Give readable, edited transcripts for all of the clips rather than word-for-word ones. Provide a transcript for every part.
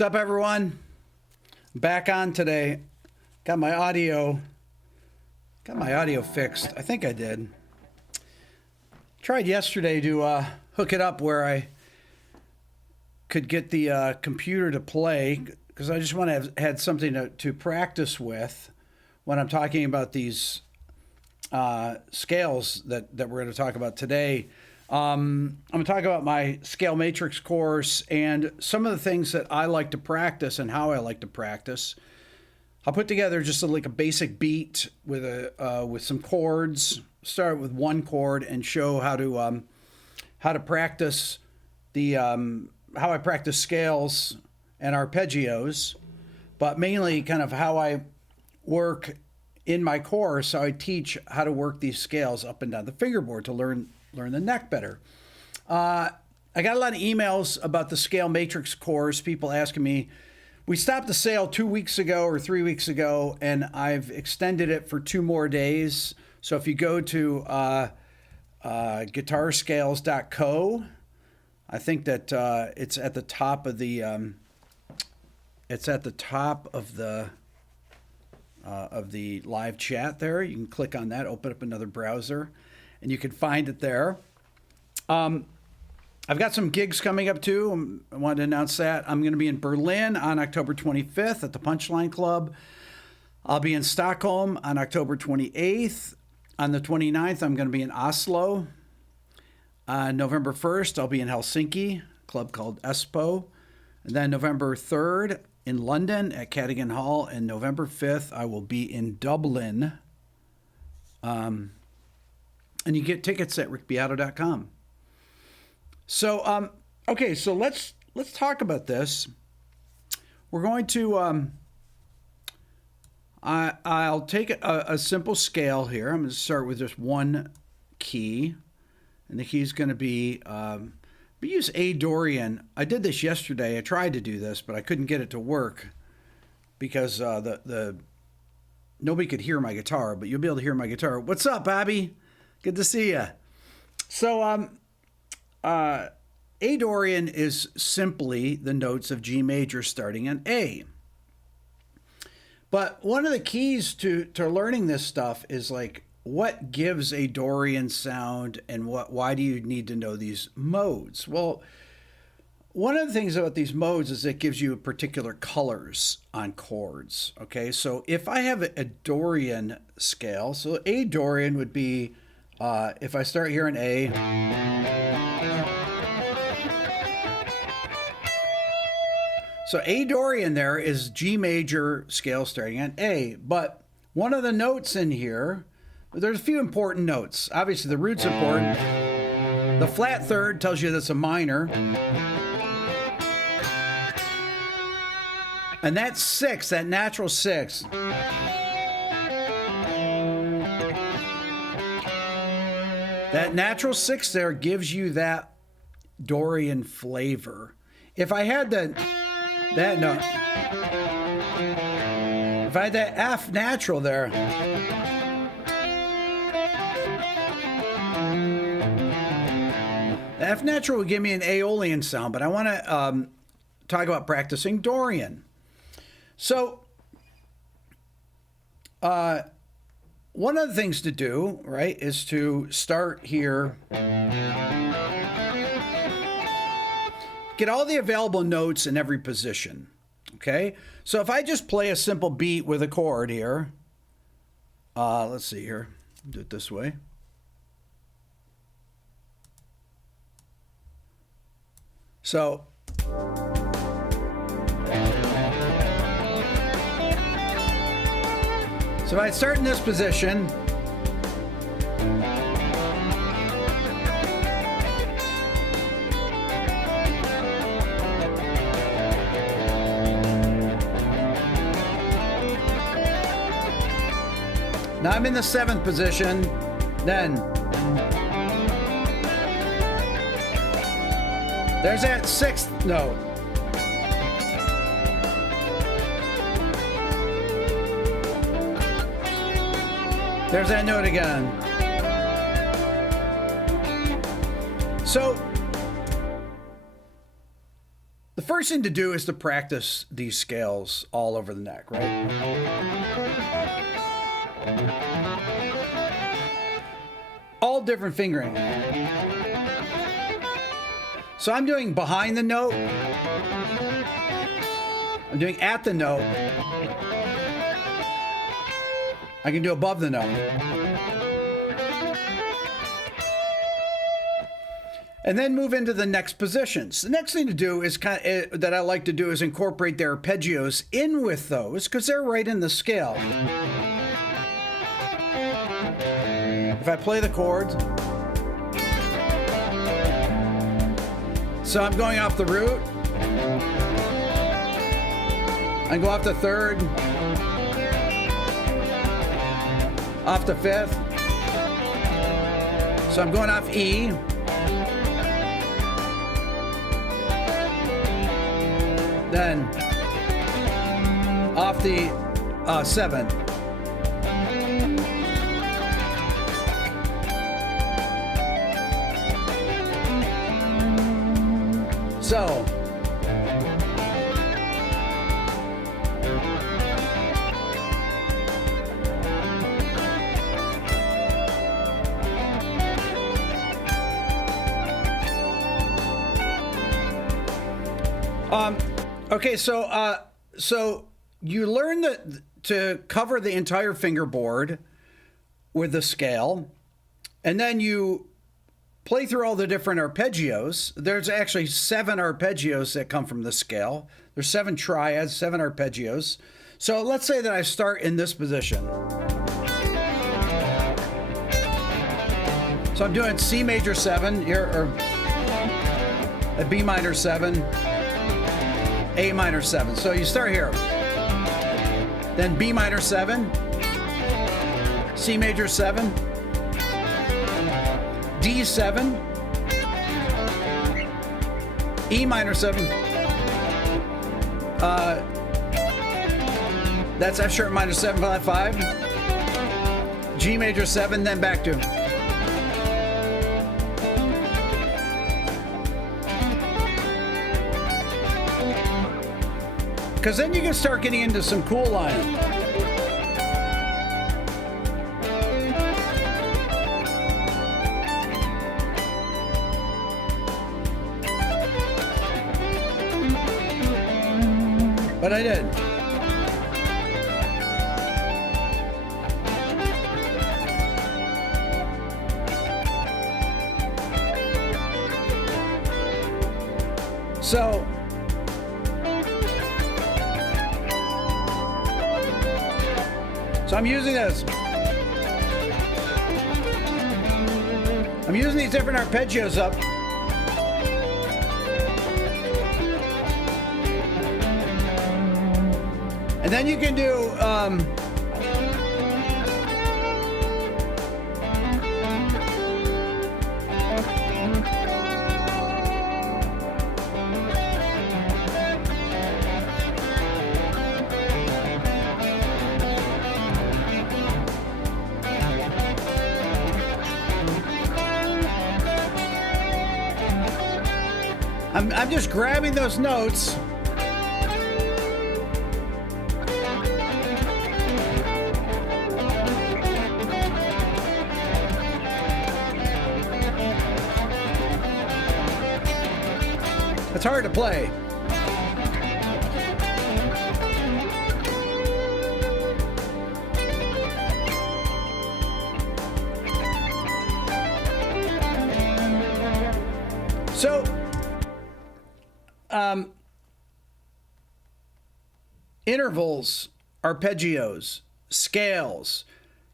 What's up, everyone? Back on today. Got my audio fixed. I think I did. Tried yesterday to hook it up where I could get the computer to play, because I just want to have had something to practice with when I'm talking about these scales that we're going to talk about today. I'm going to talk about my scale matrix course and some of the things that I like to practice and how I like to practice. I'll put together just like a basic beat with some chords. Start with one chord and show how to practice how I practice scales and arpeggios, but mainly kind of how I work in my course. How I teach how to work these scales up and down the fingerboard to learn the neck better. I got a lot of emails about the scale matrix course, people asking me. We stopped the sale 2 weeks ago or 3 weeks ago, and I've extended it for 2 more days. So if you go to guitarscales.co, I think that it's at the top of the live chat there. You can click on that, open up another browser, and you can find it there. I've got some gigs coming up too. I wanted to announce that. I'm going to be in Berlin on October 25th at the Punchline Club. I'll be in Stockholm on October 28th. On the 29th, I'm going to be in Oslo. On November 1st, I'll be in Helsinki, a club called Espoo. And then November 3rd in London at Cadogan Hall. And November 5th, I will be in Dublin. And you get tickets at rickbeato.com. So, okay, so let's talk about this. We're going to, I'll take a simple scale here. I'm going to start with just one key, and the key is going to be, we use A Dorian. I did this yesterday. I tried to do this, but I couldn't get it to work because nobody could hear my guitar, but you'll be able to hear my guitar. What's up, Bobby? Good to see you. So, A Dorian is simply the notes of G major starting on A. But one of the keys to learning this stuff is like, what gives a Dorian sound and why do you need to know these modes? Well, one of the things about these modes is it gives you particular colors on chords. Okay, so if I have a Dorian scale, so A Dorian would be, if I start here in A, so A Dorian there is G major scale starting on A, but one of the notes in here, there's a few important notes. Obviously the root's important. The flat third tells you that's a minor. And that's 6, that natural 6. That natural 6 there gives you that Dorian flavor. If I had that note, if I had that F natural there, the F natural would give me an Aeolian sound, but I want to talk about practicing Dorian. So, one of the things to do, right, is to start here. Get all the available notes in every position, okay? So if I just play a simple beat with a chord here, let's see here, do it this way. So if I start in this position, now I'm in the 7th position, then there's that 6th note. There's that note again. So first thing to do is to practice these scales all over the neck, right? All different fingering. So I'm doing behind the note. I'm doing at the note. I can do above the note. And then move into the next positions. The next thing to do is that I like to do is incorporate the arpeggios in with those because they're right in the scale. If I play the chords, so I'm going off the root. I go off the third, off the fifth. So I'm going off E. Then off the 7. So okay, so you learn to cover the entire fingerboard with the scale, and then you play through all the different arpeggios. There's actually 7 arpeggios that come from the scale. There's 7 triads, 7 arpeggios. So let's say that I start in this position. So I'm doing C major 7 here, or a B minor 7. A minor 7. So you start here. Then B minor 7. C major 7. D7. E minor 7. That's F sharp minor 7 flat 5. G major 7, then back to. Because then you can start getting into some cool lines. But I did. So I'm using this. I'm using these different arpeggios up. And then you can do I'm just grabbing those notes. It's hard to play. So, intervals, arpeggios, scales,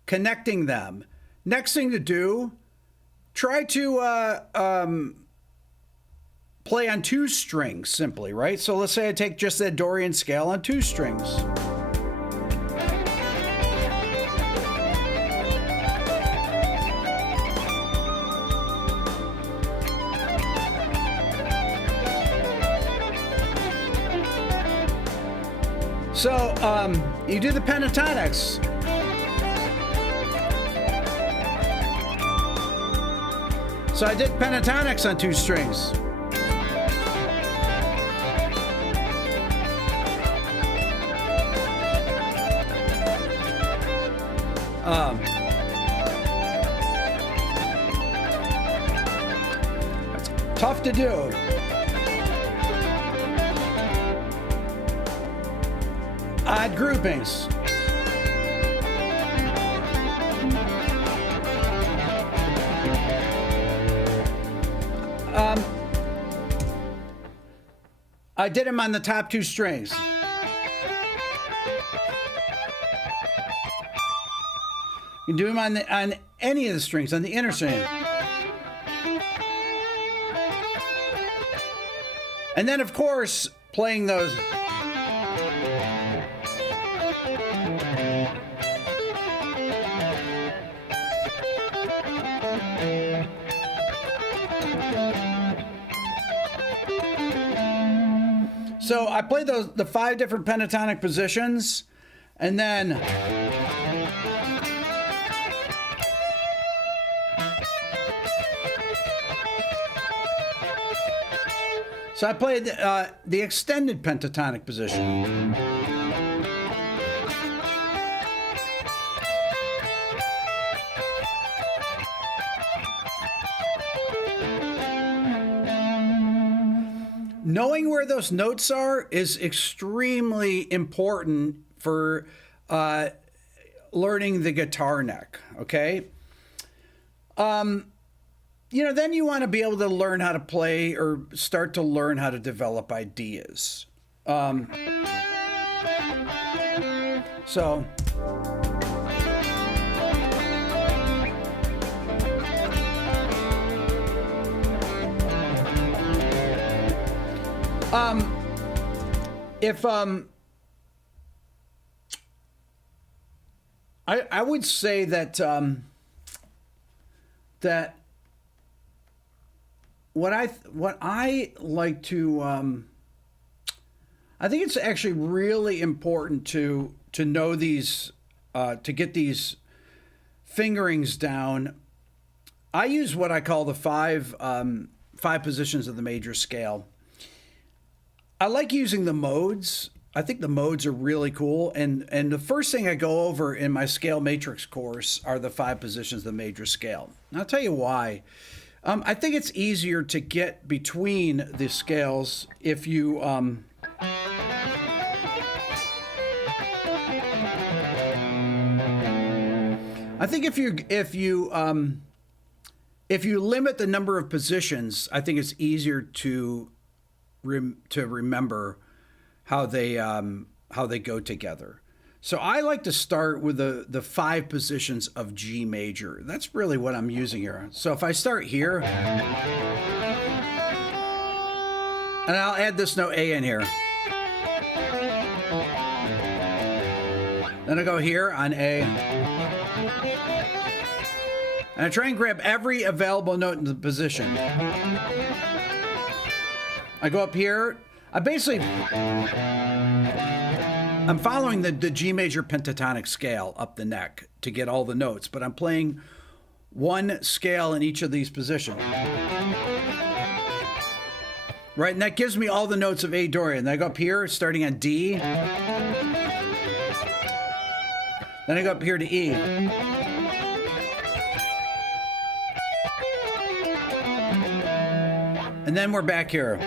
connecting them. Next thing to do, try to play on 2 strings simply, right? So let's say I take just that Dorian scale on 2 strings. So you do the pentatonics. So I did pentatonics on 2 strings. That's tough to do. Odd groupings. I did them on the top two strings. You can do them on any of the strings, on the inner string. And then, of course, playing those. So I played the 5 different pentatonic positions, and then so I played the extended pentatonic position. Knowing where those notes are is extremely important for learning the guitar neck, okay? You know, then you want to be able to learn how to play or start to learn how to develop ideas. I would say that that what I like to I think it's actually really important to know these to get these fingerings down. I use what I call the five positions of the major scale. I like using the modes. I think the modes are really cool. And the first thing I go over in my scale matrix course are the 5 positions of the major scale. And I'll tell you why. I think it's easier to get between the scales if you I think if you limit the number of positions, I think it's easier to remember how they go together. So I like to start with the 5 positions of G major. That's really what I'm using here. So if I start here, and I'll add this note A in here. Then I go here on A. And I try and grab every available note in the position. I go up here. I'm following the G major pentatonic scale up the neck to get all the notes, but I'm playing one scale in each of these positions. Right, and that gives me all the notes of A Dorian. Then I go up here, starting on D. Then I go up here to E. And then we're back here.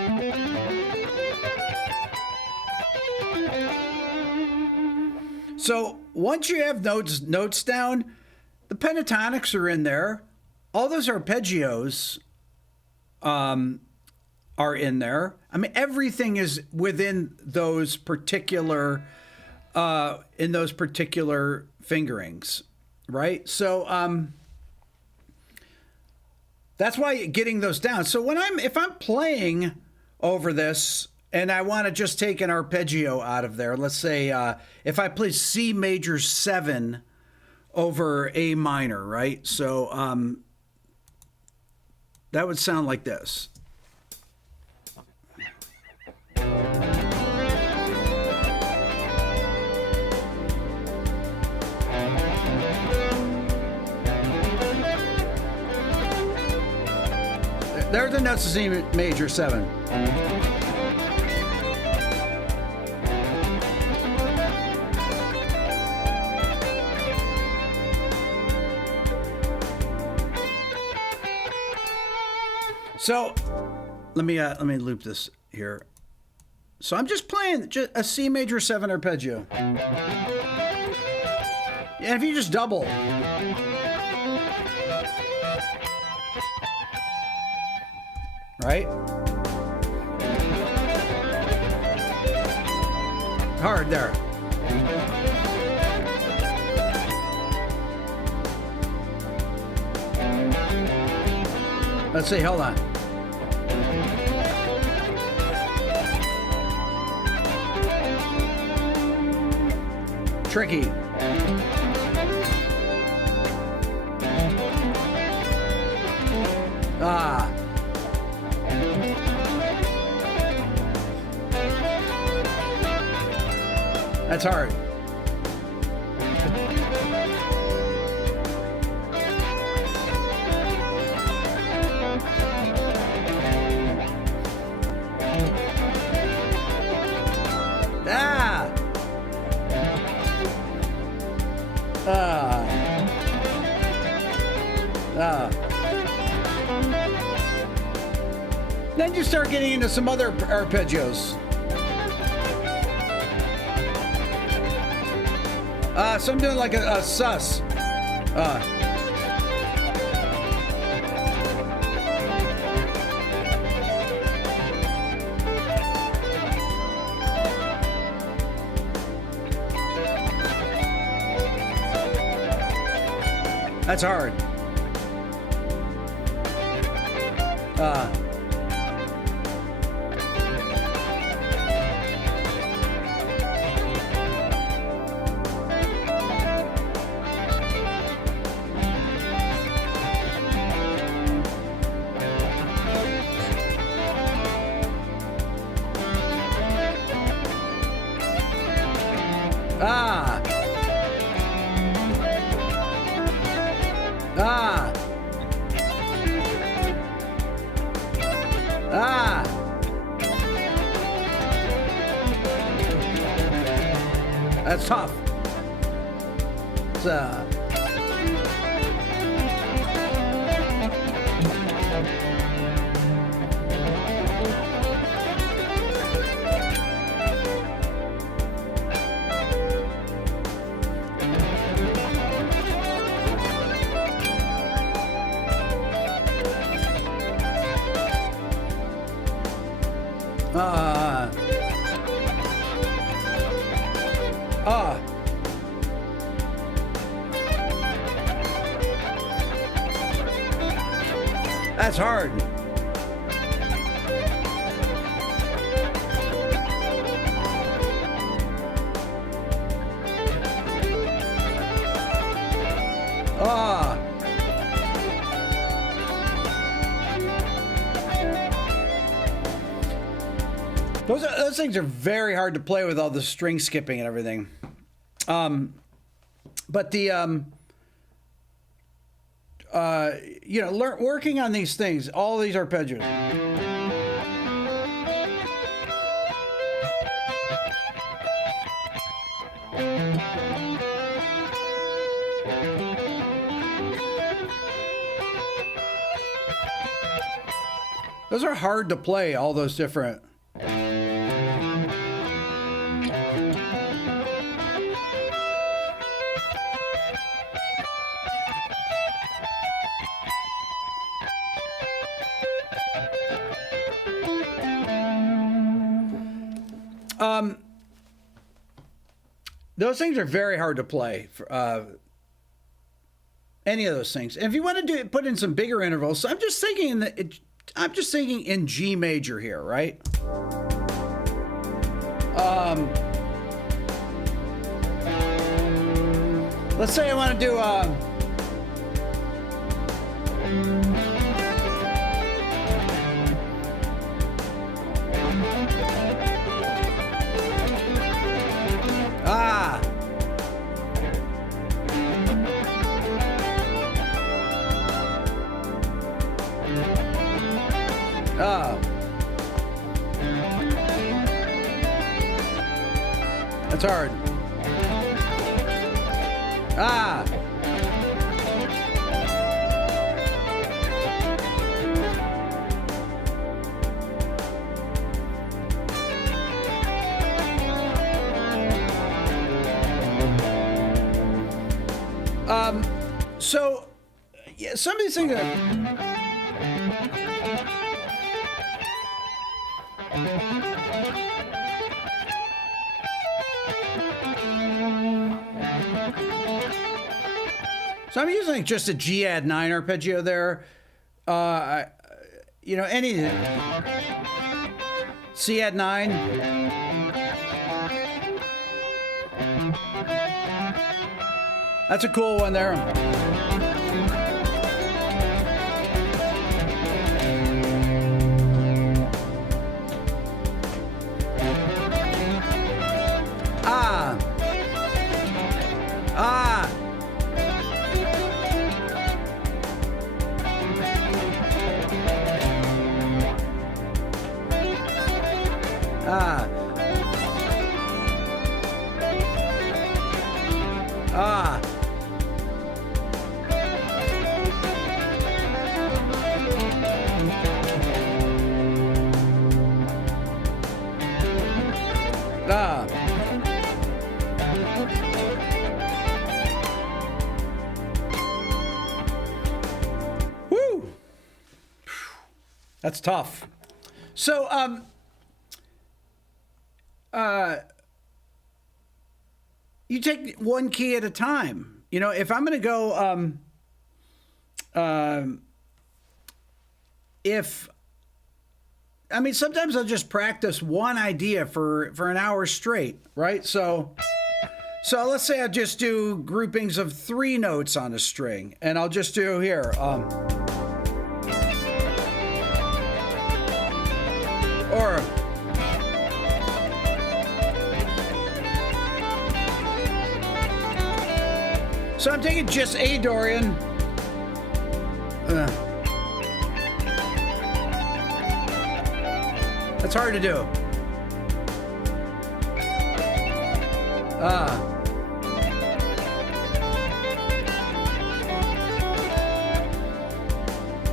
So once you have notes down, the pentatonics are in there. All those arpeggios are in there. I mean, everything is within those particular fingerings, right? So that's why getting those down. So if I'm playing over this and I want to just take an arpeggio out of there, let's say if I play C major 7 over A minor, right? So that would sound like this. There's the notes of C major 7. So let me loop this here. So I'm just playing a C major 7 arpeggio. And if you just double. Right? Hard there. Let's see, hold on. Tricky. Ah. That's hard. Then you start getting into some other arpeggios. So I'm doing like a sus. That's hard. That's tough. It's, that's hard. Those things are very hard to play with all the string skipping and everything. But the you know, working on these things, all these arpeggios. Those are hard to play, all those different. Those things are very hard to play for any of those things. And if you want to put in some bigger intervals, I'm just thinking I'm just thinking in G major here, right? Let's say I want to do that's hard. So, yeah, some of these things are... So I'm using just a G add 9 arpeggio there. You know, any C add 9. That's a cool one there. Ah. Ah. Ah. Ah. Ah. Woo. That's tough. So, you take one key at a time. You know, if I'm going to go, I mean, sometimes I'll just practice one idea for an hour straight, right? So let's say I just do groupings of 3 notes on a string, and I'll just do here, or so I'm taking just a Dorian. That's hard to do.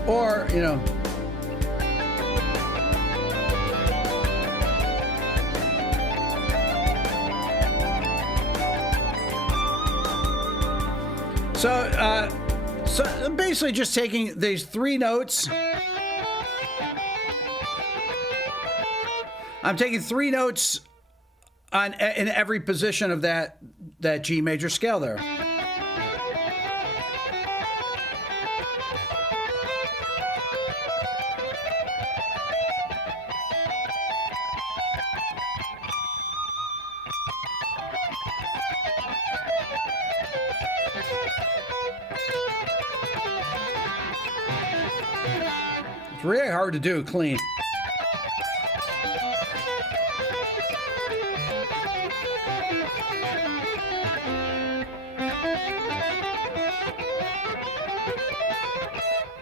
Or, you know. So I'm basically just taking these 3 notes. I'm taking 3 notes in every position of that G major scale there. It's really hard to do clean.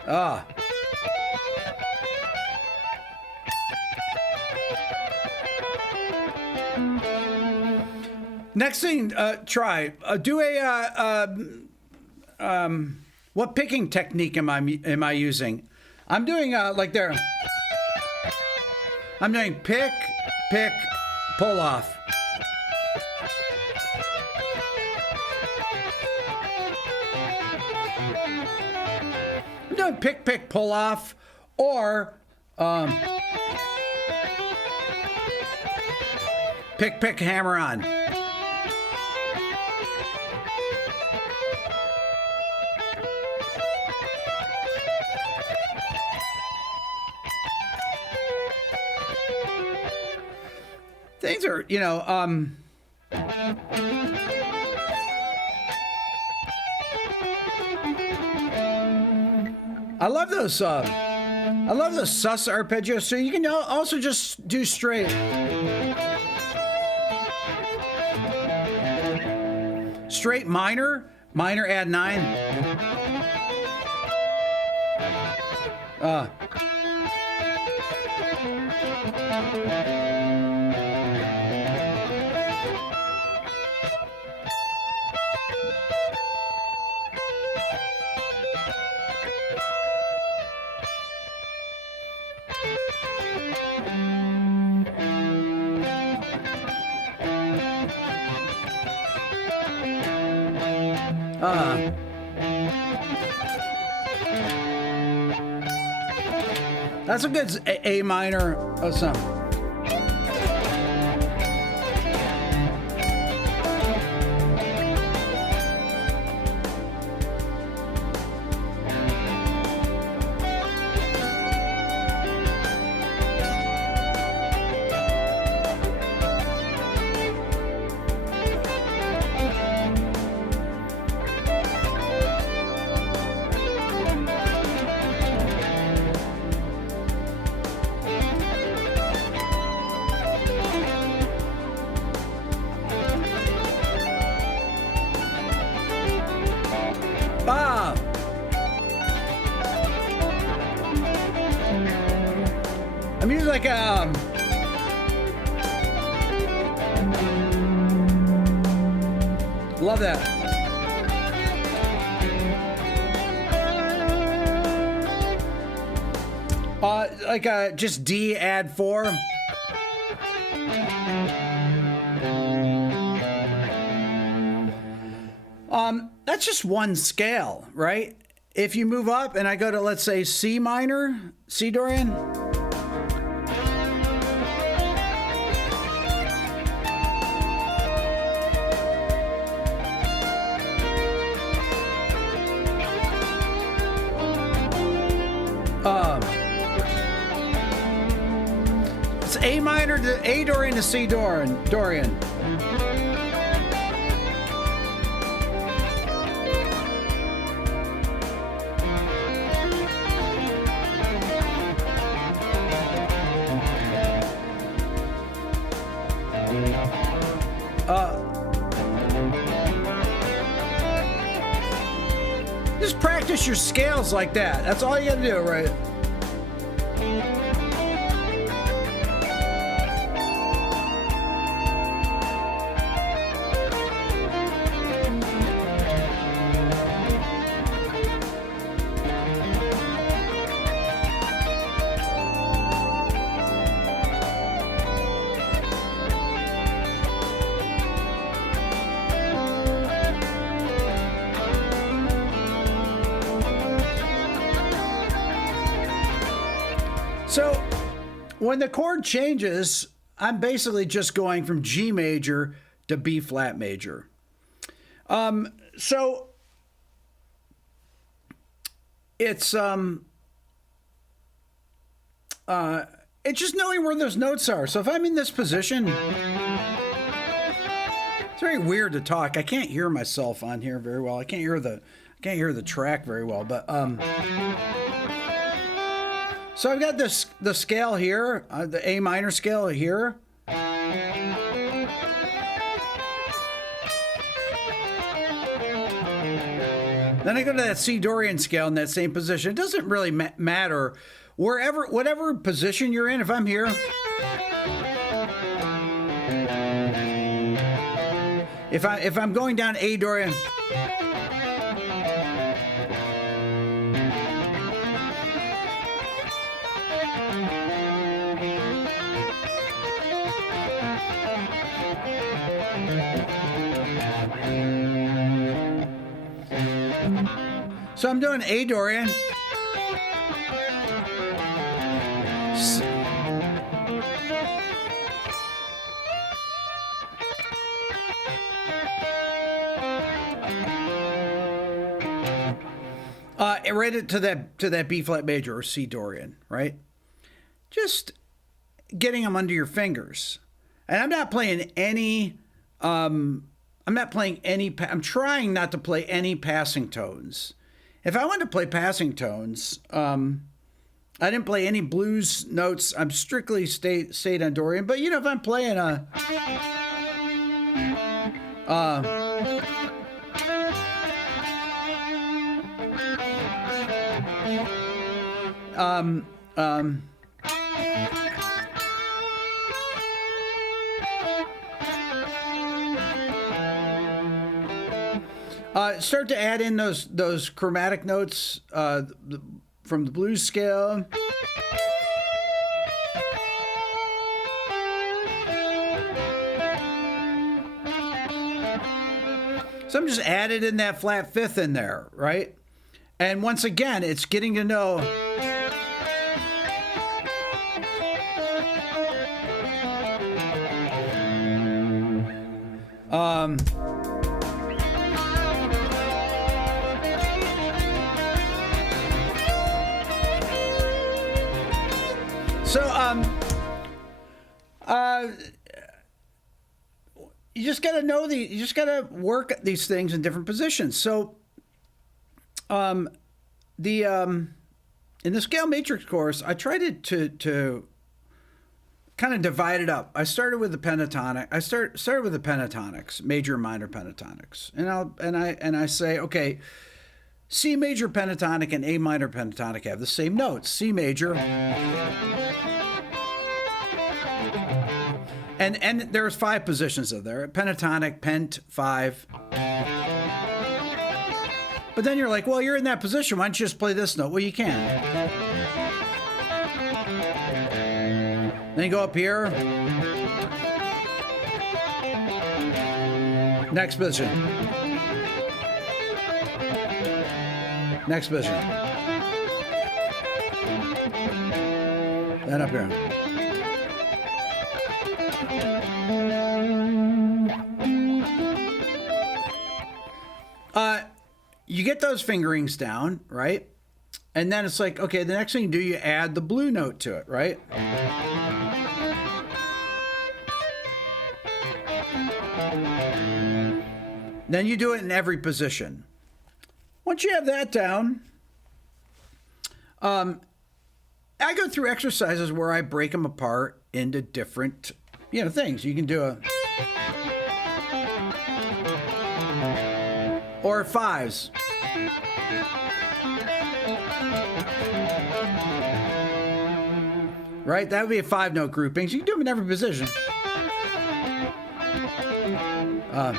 Ah. Next thing, try do what picking technique am I using? I'm doing like there. I'm doing pick, pick, pull off. I'm doing pick, pick, pull off, or pick, pick, hammer on. Things are, you know, I love those sus arpeggios. So you can also just do straight. Straight minor add 9. That's a good A minor or something. Bob. I'm using like a love that. Like a just D add 4. That's just one scale, right? If you move up and I go to, let's say, C minor, C Dorian. It's A minor to A Dorian to C Dorian. Just practice your scales like that. That's all you gotta do, right? So when the chord changes, I'm basically just going from G major to B flat major. So it's just knowing where those notes are. So if I'm in this position, it's very weird to talk. I can't hear myself on here very well. I can't hear the track very well, but so I've got the scale here, the A minor scale here. Then I go to that C Dorian scale in that same position. It doesn't really matter whatever position you're in. If I'm here, if I'm going down A Dorian. So I'm doing A Dorian. Right to that B flat major or C Dorian, right? Just getting them under your fingers. And I'm not playing any I'm trying not to play any passing tones. If I wanted to play passing tones, I didn't play any blues notes. I'm strictly stayed on Dorian. But, you know, if I'm playing a... start to add in those chromatic notes from the blues scale. So I'm just added in that flat fifth in there, right? And once again, it's getting to know. You just got to know you just got to work these things in different positions. So, in the scale matrix course, I tried to kind of divide it up. I started with the pentatonic. I started with the pentatonics, major and minor pentatonics, and I say, okay, C major pentatonic and A minor pentatonic have the same notes. C major. And there's 5 positions of there. Pentatonic, pent, 5. But then you're like, well, you're in that position. Why don't you just play this note? Well, you can. Then you go up here. Next position. Next position. Then up here. You get those fingerings down, right? And then it's like, okay, the next thing you do, you add the blue note to it, right? Then you do it in every position. Once you have that down, I go through exercises where I break them apart into different, things. You can do or 5s. Right? That would be a 5-note grouping. So you can do them in every position. I'm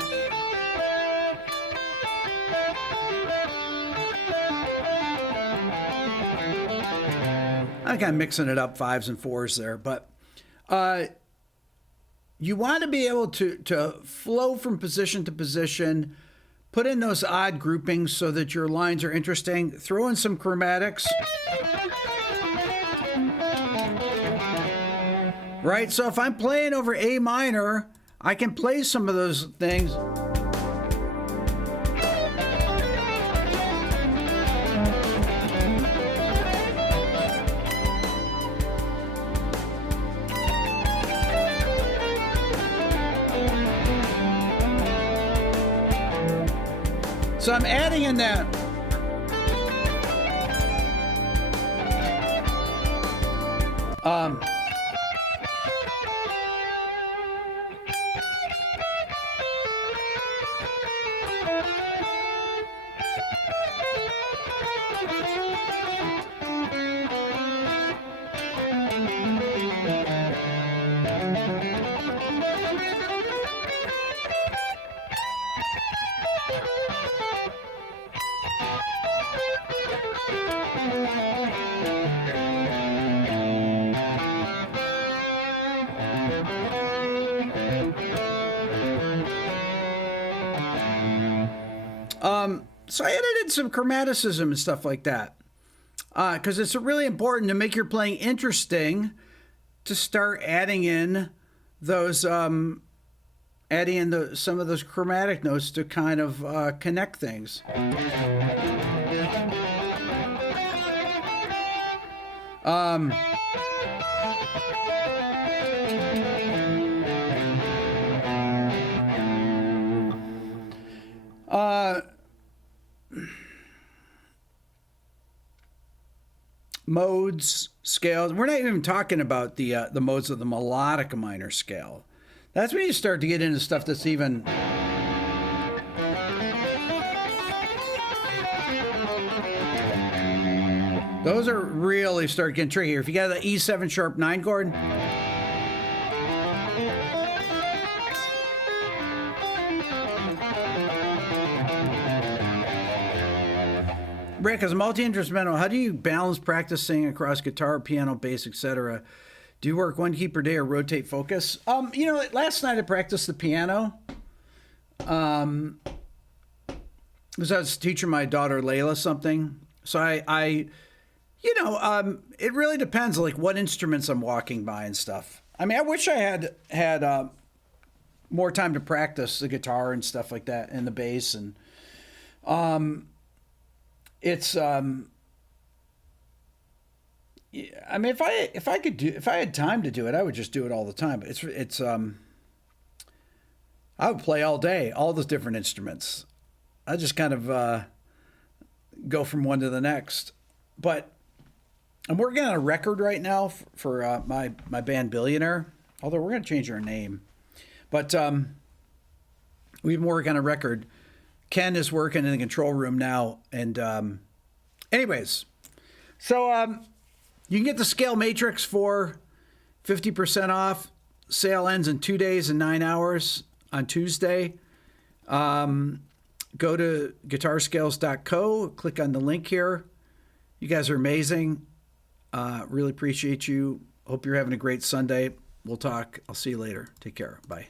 kind of mixing it up, 5s and 4s there, but you want to be able to flow from position to position, put in those odd groupings so that your lines are interesting, throw in some chromatics. Right? So if I'm playing over A minor, I can play some of those things. So I'm adding in that. So I edited some chromaticism and stuff like that because it's really important to make your playing interesting to start adding in those some of those chromatic notes to kind of connect things. Modes, scales. We're not even talking about the modes of the melodic minor scale. That's when you start to get into stuff that's even. Those are really start getting tricky. If you got the E7 sharp 9 chord. Rick, as a multi-instrumental, how do you balance practice singing across guitar, piano, bass, etc.? Do you work one key per day or rotate focus? Last night I practiced the piano. Because I was teaching my daughter Layla something, So it really depends, like what instruments I'm walking by and stuff. I mean, I wish I had more time to practice the guitar and stuff like that, and the bass, and it's I mean, if I had time to do it, I would just do it all the time. But it's I would play all day, all those different instruments. I just kind of go from one to the next. But I'm working on a record right now for my band Billionaire. Although we're going to change our name, but we've been working on a record. Ken is working in the control room now, and anyways, so you can get the Scale Matrix for 50% off. Sale ends in 2 days and 9 hours on Tuesday. Go to guitarscales.co, click on the link here. You guys are amazing. Really appreciate you. Hope you're having a great Sunday. We'll talk. I'll see you later. Take care. Bye.